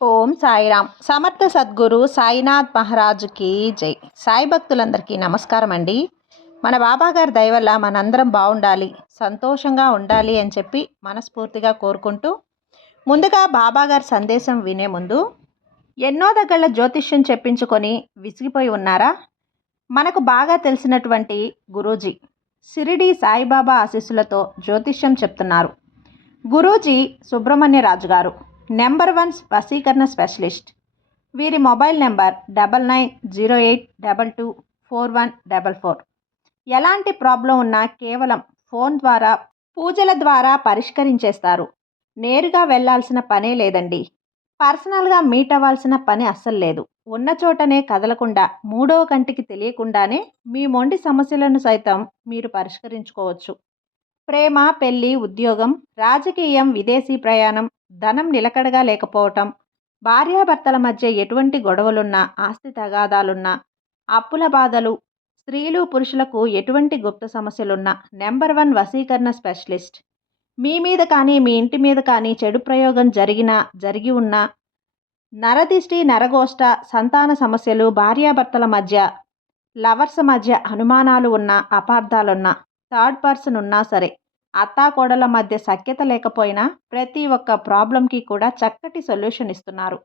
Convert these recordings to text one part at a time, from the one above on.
ఓం సాయిరామ్. సమర్థ సద్గురు సాయినాథ్ మహారాజుకి జై. సాయి భక్తులందరికీ నమస్కారం అండి. మన బాబాగారి దయ వల్ల మనందరం బాగుండాలి, సంతోషంగా ఉండాలి అని చెప్పి మనస్ఫూర్తిగా కోరుకుంటూ, ముందుగా బాబాగారి సందేశం వినే ముందు, ఎన్నో దగ్గర జ్యోతిష్యం చెప్పించుకొని విసిగిపోయి ఉన్నారా? మనకు బాగా తెలిసినటువంటి గురూజీ షిరిడి సాయిబాబా ఆశీస్సులతో జ్యోతిష్యం చెప్తున్నారు. గురూజీ సుబ్రహ్మణ్యరాజు గారు నెంబర్ 1 వశీకరణ స్పెషలిస్ట్. వీరి మొబైల్ నెంబర్ 9908224144. ఎలాంటి ప్రాబ్లం ఉన్నా కేవలం ఫోన్ ద్వారా, పూజల ద్వారా పరిష్కరించేస్తారు. నేరుగా వెళ్ళాల్సిన పనే లేదండి. పర్సనల్గా మీట్ అవ్వాల్సిన పని అస్సలు లేదు. ఉన్న చోటనే కదలకుండా, మూడవ కంటికి తెలియకుండానే మీ మొండి సమస్యలను సైతం మీరు పరిష్కరించుకోవచ్చు. ప్రేమ, పెళ్లి, ఉద్యోగం, రాజకీయం, విదేశీ ప్రయాణం, ధనం నిలకడగా లేకపోవటం, భార్యాభర్తల మధ్య ఎటువంటి గొడవలున్నా, ఆస్తి తగాదాలున్నా, అప్పుల బాధలు, స్త్రీలు పురుషులకు ఎటువంటి గుప్త సమస్యలున్నా నెంబర్ 1 వశీకరణ స్పెషలిస్ట్. మీ మీద కానీ, మీ ఇంటి మీద కానీ చెడు ప్రయోగం జరిగి ఉన్నా, నరదిష్టి, నరగోష్ట, సంతాన సమస్యలు, భార్యాభర్తల మధ్య, లవర్స్ మధ్య అనుమానాలు ఉన్నా, అపార్థాలున్నా, థర్డ్ పర్సన్ ఉన్నా సరే, అత్తాకోడల మధ్య సఖ్యత లేకపోయినా ప్రతి ఒక్క ప్రాబ్లంకి కూడా చక్కటి సొల్యూషన్ ఇస్తున్నారు.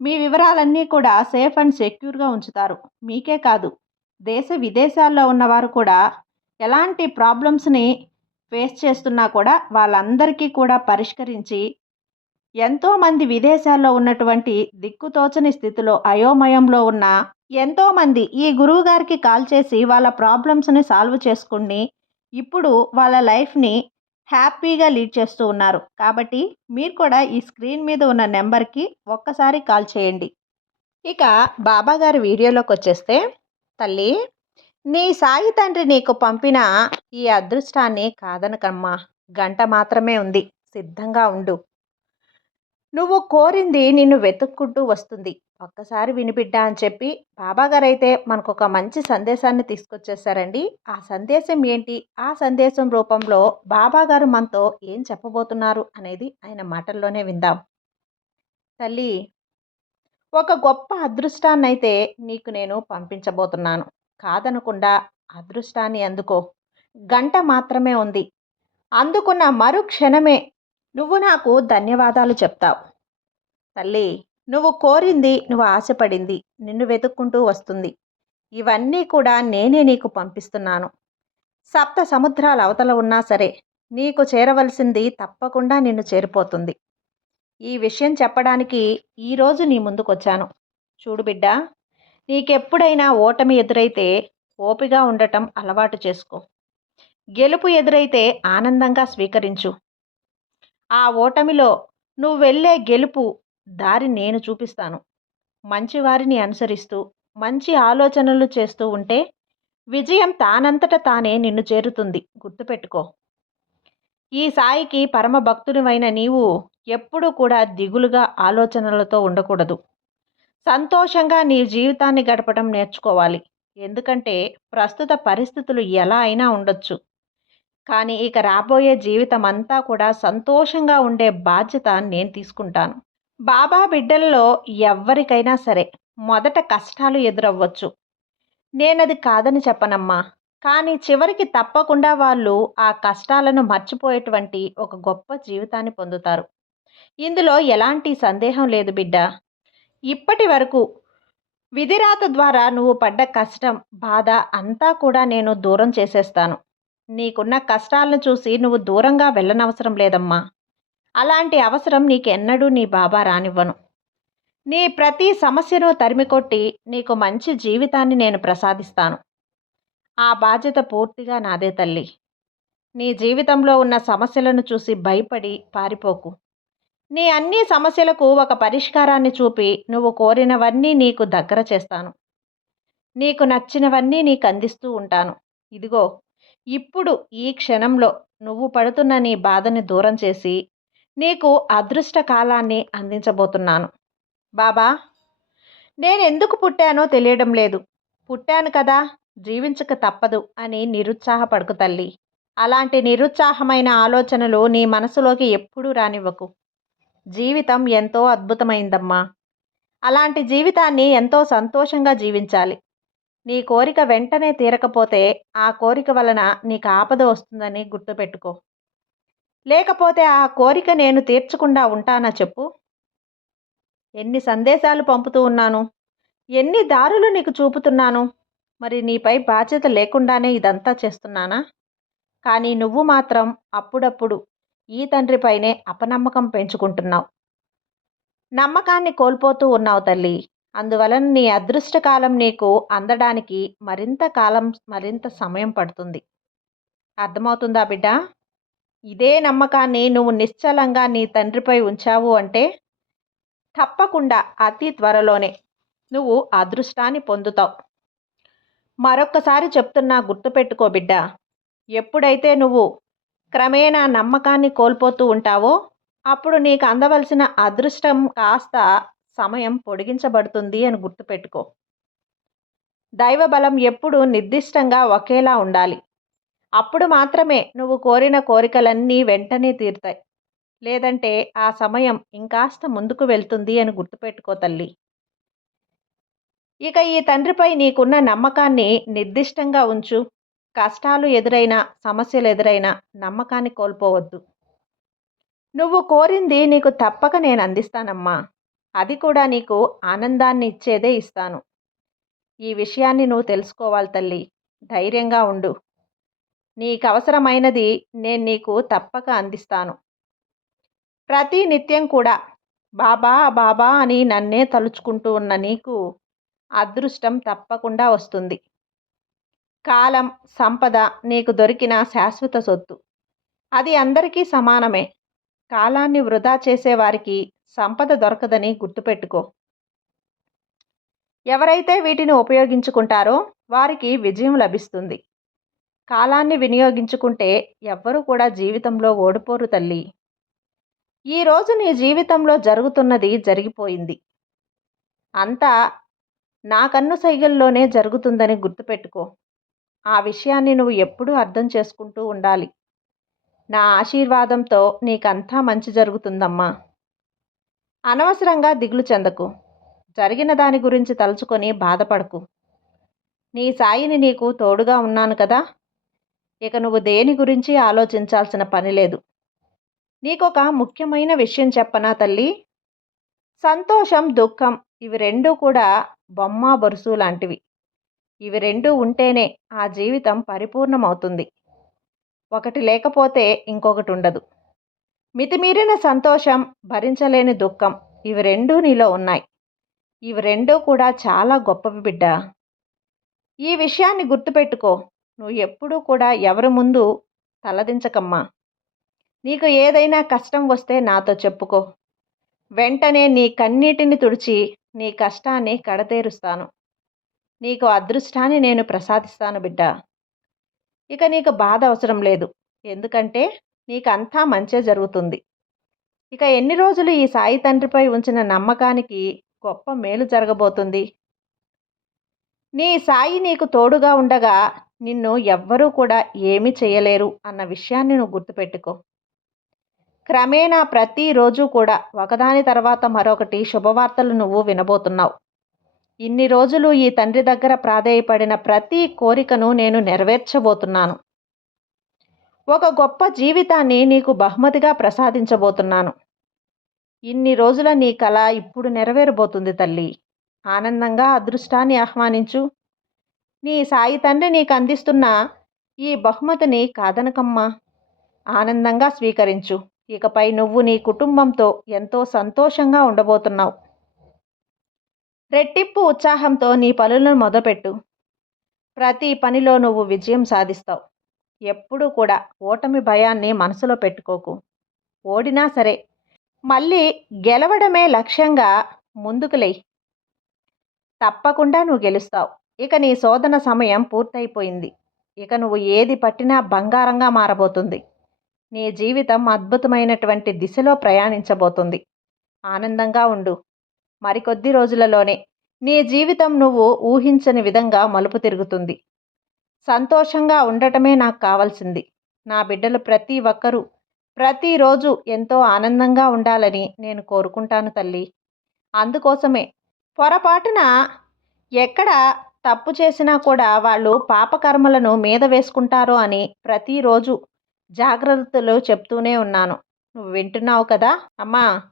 మీ వివరాలన్నీ కూడా సేఫ్ అండ్ సెక్యూర్గా ఉంచుతారు. మీకే కాదు, దేశ విదేశాల్లో ఉన్నవారు కూడా ఎలాంటి ప్రాబ్లమ్స్ని ఫేస్ చేస్తున్నా కూడా వాళ్ళందరికీ కూడా పరిష్కరించి, ఎంతోమంది విదేశాల్లో ఉన్నటువంటి దిక్కుతోచని స్థితిలో అయోమయంలో ఉన్న ఎంతోమంది ఈ గురువు గారికి కాల్ చేసి వాళ్ళ ప్రాబ్లమ్స్ని సాల్వ్ చేసుకుని ఇప్పుడు వాళ్ళ లైఫ్ని హ్యాపీగా లీడ్ చేస్తూ ఉన్నారు. కాబట్టి మీరు కూడా ఈ స్క్రీన్ మీద ఉన్న నెంబర్కి ఒక్కసారి కాల్ చేయండి. ఇక బాబాగారి వీడియోలోకి వచ్చేస్తే, తల్లి, నీ సాయి తండ్రి నీకు పంపిన ఈ అదృష్టాన్ని కాదనకమ్మా. గంట మాత్రమే ఉంది, సిద్ధంగా ఉండు. నువ్వు కోరింది నిన్ను వెతుక్కుంటూ వస్తుంది. ఒక్కసారి వినిబిడ్డా అని చెప్పి బాబాగారు అయితే మనకు ఒక మంచి సందేశాన్ని తీసుకొచ్చేసారండి. ఆ సందేశం ఏంటి, ఆ సందేశం రూపంలో బాబాగారు మనతో ఏం చెప్పబోతున్నారు అనేది ఆయన మాటల్లోనే విందాం. తల్లి, ఒక గొప్ప అదృష్టాన్నైతే నీకు నేను పంపించబోతున్నాను. కాదనకుండా అదృష్టాన్ని అందుకో. గంట మాత్రమే ఉంది. అందుకున్న మరుక్షణమే నువ్వు నాకు ధన్యవాదాలు చెప్తావు. తల్లి, నువ్వు కోరింది, నువ్వు ఆశపడింది నిన్ను వెతుక్కుంటూ వస్తుంది. ఇవన్నీ కూడా నేనే నీకు పంపిస్తున్నాను. సప్త సముద్రాల అవతల ఉన్నా సరే నీకు చేరవలసింది తప్పకుండా నిన్ను చేరిపోతుంది. ఈ విషయం చెప్పడానికి ఈరోజు నీ ముందుకొచ్చాను. చూడు బిడ్డా, నీకెప్పుడైనా ఓటమి ఎదురైతే ఓపిగా ఉండటం అలవాటు చేసుకో. గెలుపు ఎదురైతే ఆనందంగా స్వీకరించు. ఆ ఓటమిలో నువ్వు వెళ్ళే గెలుపు దారి నేను చూపిస్తాను. మంచివారిని అనుసరిస్తూ, మంచి ఆలోచనలు చేస్తూ ఉంటే విజయం తానంతట తానే నిన్ను చేరుతుంది. గుర్తుపెట్టుకో. ఈ సాయికి పరమ భక్తునివైన నీవు ఎప్పుడూ కూడా దిగులుగా ఆలోచనలతో ఉండకూడదు. సంతోషంగా నీ జీవితాన్ని గడపడం నేర్చుకోవాలి. ఎందుకంటే ప్రస్తుత పరిస్థితులు ఎలా అయినా ఉండొచ్చు, కానీ ఇక రాబోయే జీవితం అంతా కూడా సంతోషంగా ఉండే బాధ్యత నేను తీసుకుంటాను. బాబా బిడ్డల్లో ఎవ్వరికైనా సరే మొదట కష్టాలు ఎదురవ్వచ్చు. నేనది కాదని చెప్పనమ్మా. కానీ చివరికి తప్పకుండా వాళ్ళు ఆ కష్టాలను మర్చిపోయేటువంటి ఒక గొప్ప జీవితాన్ని పొందుతారు. ఇందులో ఎలాంటి సందేహం లేదు బిడ్డ. ఇప్పటి వరకు విధిరాత ద్వారా నువ్వు పడ్డ కష్టం, బాధ అంతా కూడా నేను దూరం చేసేస్తాను. నీకున్న కష్టాలను చూసి నువ్వు దూరంగా వెళ్ళనవసరం లేదమ్మా. అలాంటి అవసరం నీకెన్నడూ నీ బాబా రానివ్వను. నీ ప్రతి సమస్యను తరిమికొట్టి నీకు మంచి జీవితాన్ని నేను ప్రసాదిస్తాను. ఆ బాధ్యత పూర్తిగా నాదే తల్లి. నీ జీవితంలో ఉన్న సమస్యలను చూసి భయపడి పారిపోకు. నీ అన్ని సమస్యలకు ఒక పరిష్కారాన్ని చూపి నువ్వు కోరినవన్నీ నీకు దగ్గర చేస్తాను. నీకు నచ్చినవన్నీ నీకు అందిస్తూ ఉంటాను. ఇదిగో, ఇప్పుడు ఈ క్షణంలో నువ్వు పడుతున్న నీ బాధని దూరం చేసి నీకు అదృష్ట కాలాన్ని అందించబోతున్నాను. బాబా, నేను ఎందుకు పుట్టానో తెలియడం లేదు. పుట్టాను కదా, జీవించక తప్పదు అని నిరుత్సాహపడకు తల్లి. అలాంటి నిరుత్సాహమైన ఆలోచనలు నీ మనసులోకి ఎప్పుడూ రానివ్వకు. జీవితం ఎంతో అద్భుతమైందమ్మా. అలాంటి జీవితాన్ని ఎంతో సంతోషంగా జీవించాలి. నీ కోరిక వెంటనే తీరకపోతే ఆ కోరిక వలన నీకు ఆపద వస్తుందని గుర్తుపెట్టుకో. లేకపోతే ఆ కోరిక నేను తీర్చకుండా ఉంటానా చెప్పు? ఎన్ని సందేశాలు పంపుతూ ఉన్నాను. ఎన్ని దారులు నీకు చూపుతున్నాను. మరి నీపై బాధ్యత లేకుండానే ఇదంతా చేస్తున్నానా? కానీ నువ్వు మాత్రం అప్పుడప్పుడు ఈ తండ్రిపైనే అపనమ్మకం పెంచుకుంటున్నావు. నమ్మకాన్ని కోల్పోతూ ఉన్నావు తల్లి. అందువలన నీ అదృష్టకాలం నీకు అందడానికి మరింత సమయం పడుతుంది. అర్థమవుతుందా బిడ్డా? ఇదే నమ్మకాన్ని నువ్వు నిశ్చలంగా నీ తండ్రిపై ఉంచావు అంటే తప్పకుండా అతి త్వరలోనే నువ్వు అదృష్టాన్ని పొందుతావు. మరొక్కసారి చెప్తున్నా, గుర్తుపెట్టుకో బిడ్డా. ఎప్పుడైతే నువ్వు క్రమేణా నమ్మకాన్ని కోల్పోతూ ఉంటావో అప్పుడు నీకు అందవలసిన అదృష్టం కాస్త సమయం పొడిగించబడుతుంది అని గుర్తుపెట్టుకో. దైవబలం ఎప్పుడూ నిర్దిష్టంగా ఒకేలా ఉండాలి. అప్పుడు మాత్రమే నువ్వు కోరిన కోరికలన్నీ వెంటనే తీరుతాయి. లేదంటే ఆ సమయం ఇంకాస్త ముందుకు వెళ్తుంది అని గుర్తుపెట్టుకో తల్లి. ఇక ఈ తండ్రిపై నీకున్న నమ్మకాన్ని నిర్దిష్టంగా ఉంచు. కష్టాలు ఎదురైనా, సమస్యలు ఎదురైనా నమ్మకాన్ని కోల్పోవద్దు. నువ్వు కోరింది నీకు తప్పక నేను అందిస్తానమ్మా. అది కూడా నీకు ఆనందాన్ని ఇచ్చేదే ఇస్తాను. ఈ విషయాన్ని నువ్వు తెలుసుకోవాలి తల్లి. ధైర్యంగా ఉండు. నీకు అవసరమైనది నేను నీకు తప్పక అందిస్తాను. ప్రతి నిత్యం కూడా బాబా బాబా అని నన్నే తలుచుకుంటూ ఉన్న నీకు అదృష్టం తప్పకుండా వస్తుంది. కాలం, సంపద నీకు దొరికిన శాశ్వత సొత్తు. అది అందరికీ సమానమే. కాలాన్ని వృధా చేసేవారికి సంపద దొరకదని గుర్తుపెట్టుకో. ఎవరైతే వీటిని ఉపయోగించుకుంటారో వారికి విజయం లభిస్తుంది. కాలాన్ని వినియోగించుకుంటే ఎవ్వరూ కూడా జీవితంలో ఓడిపోరు తల్లి. ఈరోజు నీ జీవితంలో జరుగుతున్నది జరిగిపోయింది. అంతా నా కన్ను సైగల్లోనే జరుగుతుందని గుర్తుపెట్టుకో. ఆ విషయాన్ని నువ్వు ఎప్పుడూ అర్థం చేసుకుంటూ ఉండాలి. నా ఆశీర్వాదంతో నీకంతా మంచి జరుగుతుందమ్మా. అనవసరంగా దిగులు చెందకు. జరిగిన దాని గురించి తలుచుకొని బాధపడకు. నీ సాయిని నీకు తోడుగా ఉన్నాను కదా. ఇక నువ్వు దేని గురించి ఆలోచించాల్సిన పని లేదు. నీకొక ముఖ్యమైన విషయం చెప్పనా తల్లి? సంతోషం, దుఃఖం ఇవి రెండూ కూడా బొమ్మ బొరుసు లాంటివి. ఇవి రెండూ ఉంటేనే ఆ జీవితం పరిపూర్ణమవుతుంది. ఒకటి లేకపోతే ఇంకొకటి ఉండదు. మితిమీరిన సంతోషం, భరించలేని దుఃఖం ఇవి రెండూ నీలో ఉన్నాయి. ఇవి రెండూ కూడా చాలా గొప్పవి బిడ్డ. ఈ విషయాన్ని గుర్తుపెట్టుకో. నువ్వు ఎప్పుడూ కూడా ఎవరి ముందు తలదించకమ్మా. నీకు ఏదైనా కష్టం వస్తే నాతో చెప్పుకో. వెంటనే నీ కన్నీటిని తుడిచి నీ కష్టాన్ని కడతేరుస్తాను. నీకు అదృష్టాన్ని నేను ప్రసాదిస్తాను బిడ్డ. ఇక నీకు బాధ అవసరం లేదు. ఎందుకంటే నీకంతా మంచే జరుగుతుంది. ఇక ఎన్ని రోజులు ఈ సాయి తండ్రిపై ఉంచిన నమ్మకానికి గొప్ప మేలు జరగబోతుంది. నీ సాయి నీకు తోడుగా ఉండగా నిన్ను ఎవ్వరూ కూడా ఏమీ చేయలేరు అన్న విషయాన్ని నువ్వు గుర్తుపెట్టుకో. క్రమేణా ప్రతిరోజు కూడా ఒకదాని తర్వాత మరొకటి శుభవార్తలు నువ్వు వినబోతున్నావు. ఇన్ని రోజులు ఈ తండ్రి దగ్గర ప్రాధేయపడిన ప్రతి కోరికను నేను నెరవేర్చబోతున్నాను. ఒక గొప్ప జీవితాన్ని నీకు బహుమతిగా ప్రసాదించబోతున్నాను. ఇన్ని రోజుల నీ కల ఇప్పుడు నెరవేరబోతుంది తల్లి. ఆనందంగా అదృష్టాన్ని ఆహ్వానించు. నీ సాయి తండ్రి నీకు అందిస్తున్న ఈ బహుమతిని కాదనకమ్మా. ఆనందంగా స్వీకరించు. ఇకపై నువ్వు నీ కుటుంబంతో ఎంతో సంతోషంగా ఉండబోతున్నావు. రెట్టింపు ఉత్సాహంతో నీ పనులను మొదలుపెట్టు. ప్రతి పనిలో నువ్వు విజయం సాధిస్తావు. ఎప్పుడూ కూడా ఓటమి భయాన్ని మనసులో పెట్టుకోకు. ఓడినా సరే మళ్ళీ గెలవడమే లక్ష్యంగా ముందుకు లేయి. తప్పకుండా నువ్వు గెలుస్తావు. ఇక నీ శోధన సమయం పూర్తయిపోయింది. ఇక నువ్వు ఏది పట్టినా బంగారంగా మారబోతుంది. నీ జీవితం అద్భుతమైనటువంటి దిశలో ప్రయాణించబోతుంది. ఆనందంగా ఉండు. మరికొద్ది రోజులలోనే నీ జీవితం నువ్వు ఊహించని విధంగా మలుపు తిరుగుతుంది. సంతోషంగా ఉండటమే నాకు కావాల్సింది. నా బిడ్డలు ప్రతి ఒక్కరూ ప్రతిరోజు ఎంతో ఆనందంగా ఉండాలని నేను కోరుకుంటాను తల్లి. అందుకోసమే పొరపాటున ఎక్కడ తప్పు చేసినా కూడా వాళ్ళు పాపకర్మలను మీద వేసుకుంటారో అని ప్రతిరోజు జాగ్రత్తలు చెప్తూనే ఉన్నాను. నువ్వు వింటున్నావు కదా అమ్మా!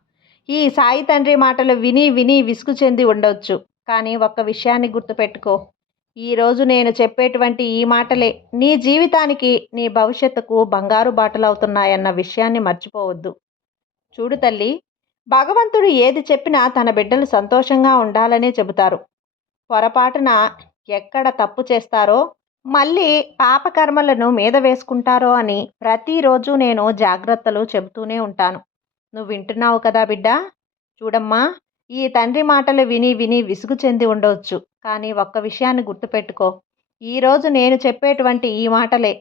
ఈ సాయి తండ్రి మాటలు విని విని విసుగు చెంది ఉండొచ్చు. కానీ ఒక్క విషయాన్ని గుర్తుపెట్టుకో. ఈరోజు నేను చెప్పేటువంటి ఈ మాటలే నీ జీవితానికి, నీ భవిష్యత్తుకు బంగారు బాటలవుతున్నాయన్న విషయాన్ని మర్చిపోవద్దు. చూడు తల్లి, భగవంతుడు ఏది చెప్పినా తన బిడ్డలు సంతోషంగా ఉండాలనే చెబుతారు. పొరపాటున ఎక్కడ తప్పు చేస్తారో, మళ్ళీ పాపకర్మలను మీద వేసుకుంటారో అని ప్రతిరోజు నేను జాగ్రత్తలు చెబుతూనే ఉంటాను. నువ్వు వింటున్నావు కదా బిడ్డ? చూడమ్మా, ఈ తండ్రి మాటలు విని విని విసుగు చెంది ఉండవచ్చు. కానీ ఒక్క విషయాన్ని గుర్తుపెట్టుకో. ఈరోజు నేను చెప్పేటువంటి ఈ మాటలే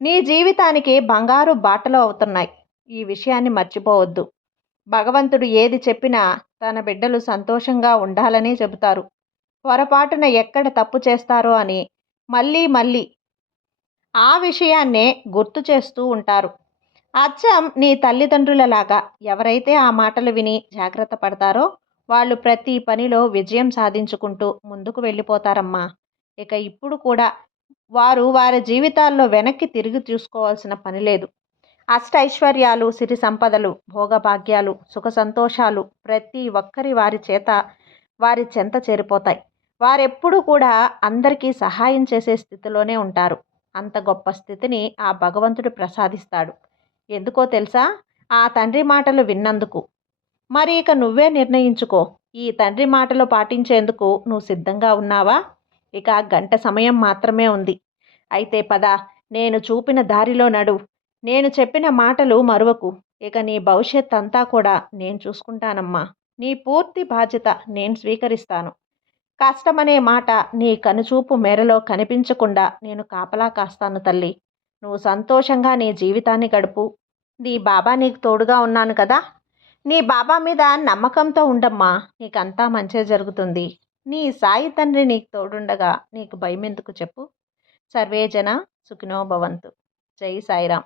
నీ జీవితానికి బంగారు బాటలు అవుతున్నాయి. ఈ విషయాన్ని మర్చిపోవద్దు. భగవంతుడు ఏది చెప్పినా తన బిడ్డలు సంతోషంగా ఉండాలనే చెబుతారు. పొరపాటున ఎక్కడ తప్పు చేస్తారో అని మళ్ళీ మళ్ళీ ఆ విషయాన్నే గుర్తు చేస్తూ ఉంటారు. అచ్చం నీ తల్లిదండ్రులలాగా ఎవరైతే ఆ మాటలు విని జాగ్రత్త పడతారో వాళ్ళు ప్రతి పనిలో విజయం సాధించుకుంటూ ముందుకు వెళ్ళిపోతారమ్మా. ఇక ఇప్పుడు కూడా వారు వారి జీవితాల్లో వెనక్కి తిరిగి చూసుకోవాల్సిన పని లేదు. అష్టైశ్వర్యాలు, సిరి సంపదలు, భోగభాగ్యాలు, సుఖ సంతోషాలు ప్రతి ఒక్కరి వారి చెంత చేరిపోతాయి. వారెప్పుడూ కూడా అందరికీ సహాయం చేసే స్థితిలోనే ఉంటారు. అంత గొప్ప స్థితిని ఆ భగవంతుడు ప్రసాదిస్తాడు. ఎందుకో తెలుసా? ఆ తండ్రి మాటలు విన్నందుకు. మరి ఇక నువ్వే నిర్ణయించుకో. ఈ తండ్రి మాటలు పాటించేందుకు నువ్వు సిద్ధంగా ఉన్నావా? ఇక గంట సమయం మాత్రమే ఉంది. అయితే పద, నేను చూపిన దారిలో నడు. నేను చెప్పిన మాటలు మరువకు. ఇక నీ భవిష్యత్ అంతా కూడా నేను చూసుకుంటానమ్మా. నీ పూర్తి బాధ్యత నేను స్వీకరిస్తాను. కష్టమనే మాట నీ కనుచూపు మేరలో కనిపించకుండా నేను కాపలా కాస్తాను తల్లి. నువ్వు సంతోషంగా నీ జీవితాన్ని గడుపు. నీ బాబా నీకు తోడుగా ఉన్నాను కదా. నీ బాబా మీద నమ్మకంతో ఉండమ్మా. నీకంతా మంచే జరుగుతుంది. నీ సాయి తండ్రి నీకు తోడుండగా నీకు భయం ఎందుకు చెప్పు. సర్వేజన సుఖినో భవంతు. జై సాయిరాం.